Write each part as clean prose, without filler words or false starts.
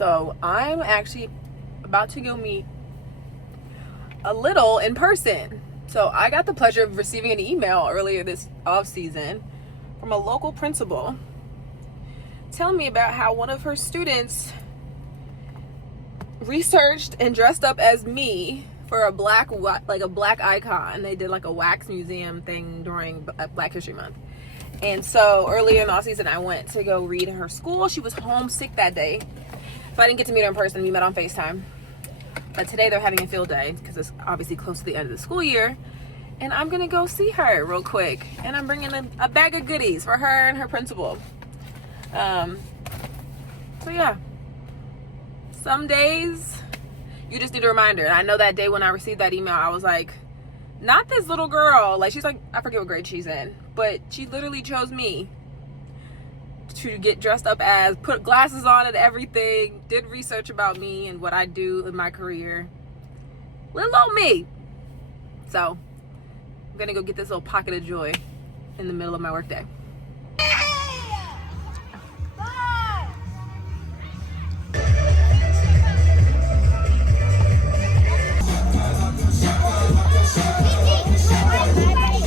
So I'm actually about to go meet a little in person. So I got the pleasure of receiving an email earlier this off season from a local principal telling me about how one of her students researched and dressed up as me for a black icon. They did like a wax museum thing during Black History Month. And so earlier in the off season, I went to go read in her school. She was homesick that day, so I didn't get to meet her in person. We met on FaceTime. But today they're having a field day because it's obviously close to the end of the school year. And I'm going to go see her real quick. And I'm bringing a bag of goodies for her and her principal. So yeah. Some days you just need a reminder. And I know that day when I received that email, I was like, not this little girl. Like, she's like, I forget what grade she's in. But she literally chose me to get dressed up as, put glasses on and everything, did research about me and what I do in my career. Little old me. So I'm gonna go get this little pocket of joy in the middle of my workday.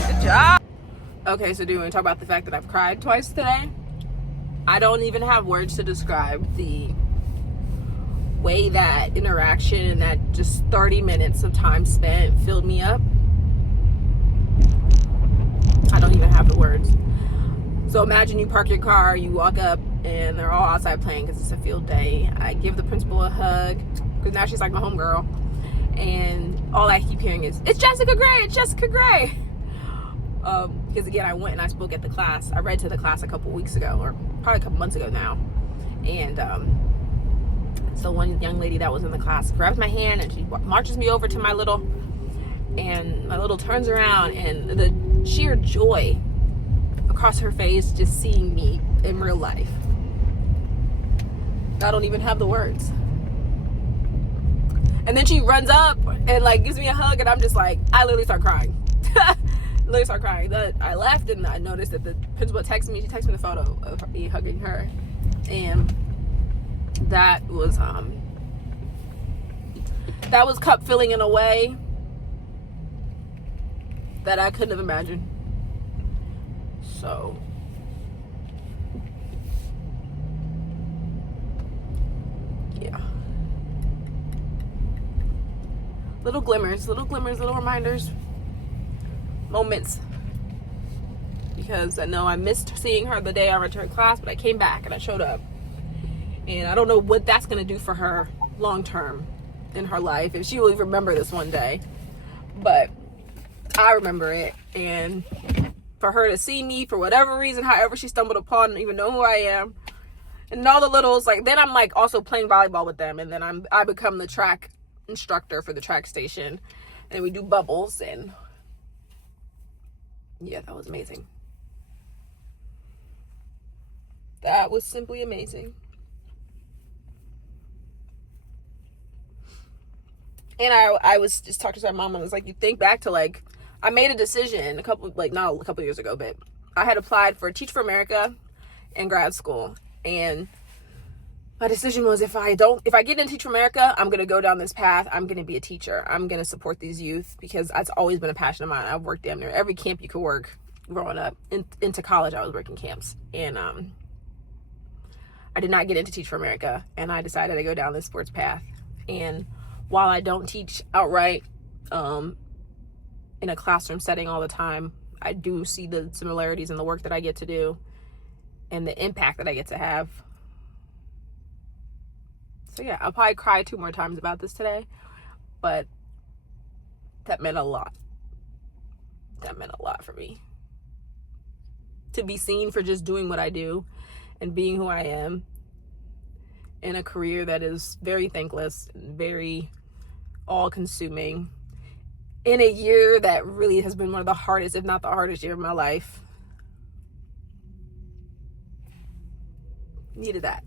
Good job. Okay, so do you want to talk about the fact that I've cried twice today? I don't even have words to describe the way that interaction and that just 30 minutes of time spent filled me up. I don't even have the words. So imagine you park your car, you walk up, and they're all outside playing because it's a field day. I give the principal a hug because now she's like my homegirl. And all I keep hearing is, it's Jessica Gray, it's Jessica Gray. Because again, I went and I spoke at the class. I read to the class a couple weeks ago, or probably a couple months ago now. And so one young lady that was in the class grabs my hand and she marches me over to my little, and my little turns around, and the sheer joy across her face just seeing me in real life. I don't even have the words. And then she runs up and like gives me a hug, and I'm just like, I literally start crying. Literally start crying. I left and I noticed that the principal texted me. She texted me the photo of me hugging her, and that was cup filling in a way that I couldn't have imagined. So yeah, little glimmers, little reminders, moments, because I know I missed seeing her the day I returned class, but I came back and I showed up, and I don't know what that's going to do for her long term in her life, if she will even remember this one day, but I remember it. And for her to see me for whatever reason, however she stumbled upon, and even know who I am, and all the littles, like, then I'm like also playing volleyball with them, and then I become the track instructor for the track station, and we do bubbles, and yeah, that was amazing. That was simply amazing. And I was just talking to my mom, and I was like, you think back to, like, I made a decision not a couple years ago, but I had applied for Teach for America in grad school, and my decision was, if I get into Teach for America, I'm going to go down this path. I'm going to be a teacher. I'm going to support these youth, because that's always been a passion of mine. I've worked damn near every camp you could work growing up. Into college, I was working camps. And I did not get into Teach for America, and I decided to go down this sports path. And while I don't teach outright in a classroom setting all the time, I do see the similarities in the work that I get to do and the impact that I get to have. So yeah, I'll probably cry 2 more times about this today, but that meant a lot. That meant a lot for me. To be seen for just doing what I do and being who I am in a career that is very thankless and very all-consuming, in a year that really has been one of the hardest, if not the hardest year of my life. Needed that.